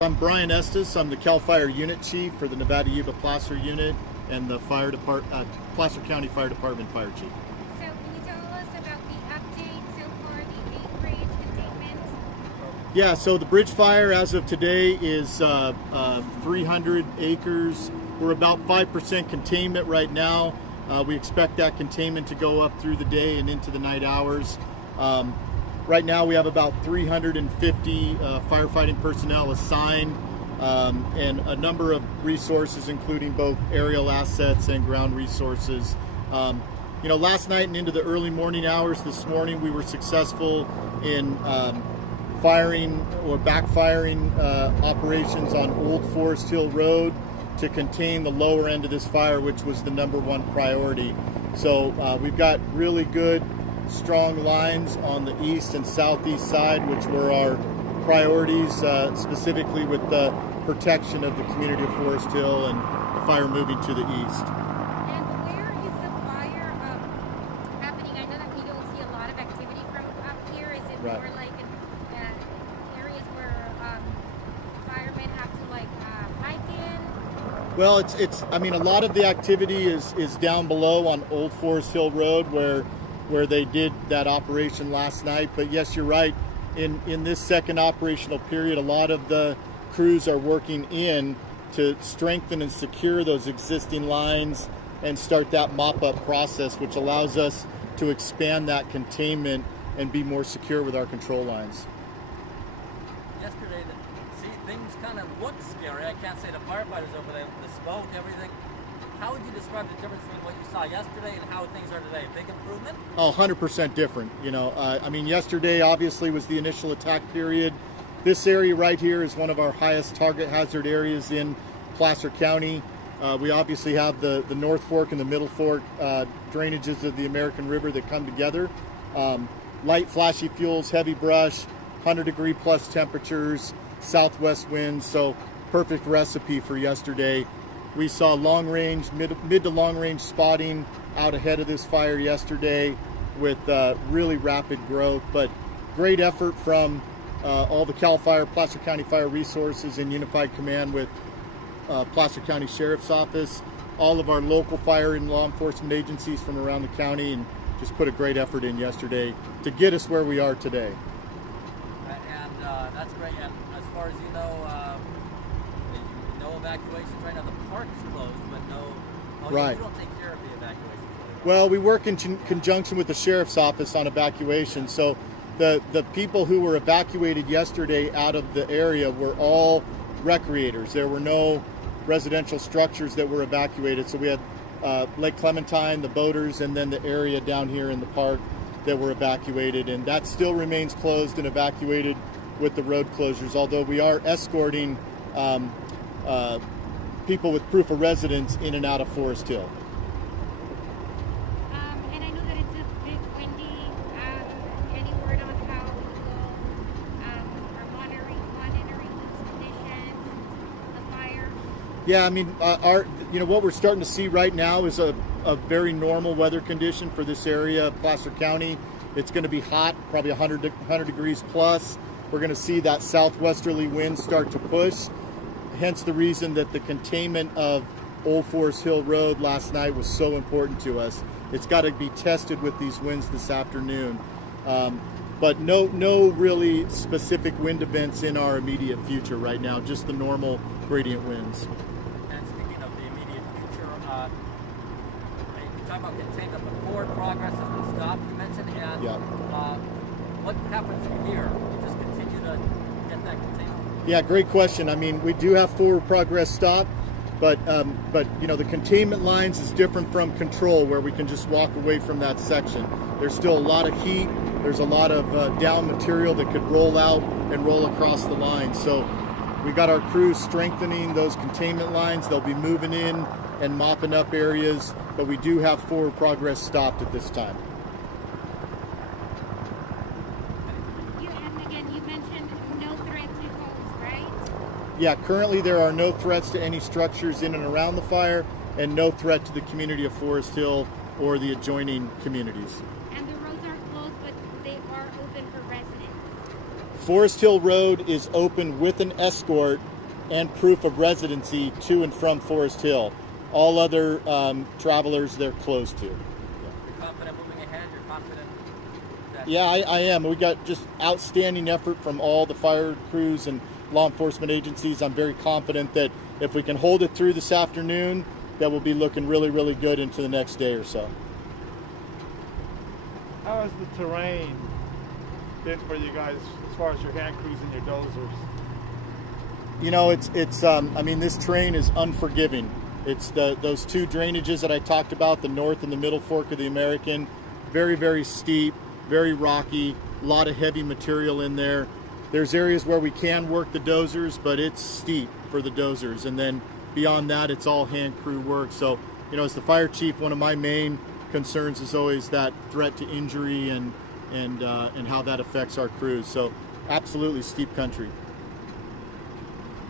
I'm Brian Estes. I'm the CAL FIRE Unit Chief for the Nevada Yuba Placer Unit and the Placer County Fire Department Fire Chief. So can you tell us about the update so far, the 8 bridge containment? Yeah, so the bridge fire as of today is 300 acres. We're about 5% containment right now. We expect that containment to go up through the day and into the night hours. Right now we have about 350 firefighting personnel assigned and a number of resources, including both aerial assets and ground resources. Last night and into the early morning hours this morning, we were successful in firing or backfiring operations on Old Forest Hill Road to contain the lower end of this fire, which was the #1 priority. So we've got really good, strong lines on the east and southeast side, which were our priorities, specifically with the protection of the community of Forest Hill and the fire moving to the east. And where is the fire happening? I know that we don't see a lot of activity from up here. Is it Right. more like in areas where firemen have to hike in? Well, a lot of the activity is down below on Old Forest Hill Road where they did that operation last night. But yes, you're right. In this second operational period, a lot of the crews are working in to strengthen and secure those existing lines and start that mop-up process, which allows us to expand that containment and be more secure with our control lines. Yesterday, things kind of looked scary. I can't say the firefighters over there, the smoke, everything. How would you describe the difference between what you saw yesterday and how things are today? Big improvement? 100% different. Yesterday obviously was the initial attack period. This area right here is one of our highest target hazard areas in Placer County. We obviously have the North Fork and the Middle Fork drainages of the American River that come together. Light flashy fuels, heavy brush, 100-degree plus temperatures, southwest winds, so perfect recipe for yesterday. We saw long range, mid to long range spotting out ahead of this fire yesterday with really rapid growth, but great effort from all the CAL FIRE, Placer County Fire Resources and Unified Command with Placer County Sheriff's Office, all of our local fire and law enforcement agencies from around the county, and just put a great effort in yesterday to get us where we are today. And that's great. And as far as you know evacuations right now. The park is closed, but no. Right. You don't take care of the evacuations. Well, we work in conjunction with the Sheriff's Office on evacuation. So the people who were evacuated yesterday out of the area were all recreators. There were no residential structures that were evacuated. So we had Lake Clementine, the boaters, and then the area down here in the park that were evacuated. And that still remains closed and evacuated with the road closures, although we are escorting people with proof of residence in and out of Forest Hill. And I know that it's a bit windy. Any word on how people are monitoring those conditions, the fire? Yeah, what we're starting to see right now is a very normal weather condition for this area, Placer County. It's going to be hot, probably 100 degrees plus. We're going to see that southwesterly wind start to push. Hence the reason that the containment of Old Forest Hill Road last night was so important to us. It's got to be tested with these winds this afternoon. But no really specific wind events in our immediate future right now, just the normal gradient winds. And speaking of the immediate future, you talk about containment, but forward progress has been stopped, you mentioned, and Yeah. What happens from here? You just continue to get that containment? Yeah, great question. We do have forward progress stopped, but the containment lines is different from control, where we can just walk away from that section. There's still a lot of heat. There's a lot of down material that could roll out and roll across the line. So we got our crews strengthening those containment lines. They'll be moving in and mopping up areas, but we do have forward progress stopped at this time. And again, you mentioned no threat to homes, right? Yeah, currently there are no threats to any structures in and around the fire, and no threat to the community of Forest Hill or the adjoining communities. And the roads are closed, but they are open for residents. Forest Hill Road is open with an escort and proof of residency to and from Forest Hill. All other travelers they're closed to. You're confident moving ahead? You're confident that Yeah, I am. We got just outstanding effort from all the fire crews and law enforcement agencies. I'm very confident that if we can hold it through this afternoon, that we'll be looking really, really good into the next day or so. How has the terrain been for you guys as far as your hand crews and your dozers? You know, I mean, this terrain is unforgiving. It's those two drainages that I talked about, the north and the middle fork of the American, very, very steep, very rocky, a lot of heavy material in there. There's areas where we can work the dozers, but it's steep for the dozers. And then beyond that, it's all hand crew work. So, you know, as the fire chief, one of my main concerns is always that threat to injury and how that affects our crews. So absolutely steep country.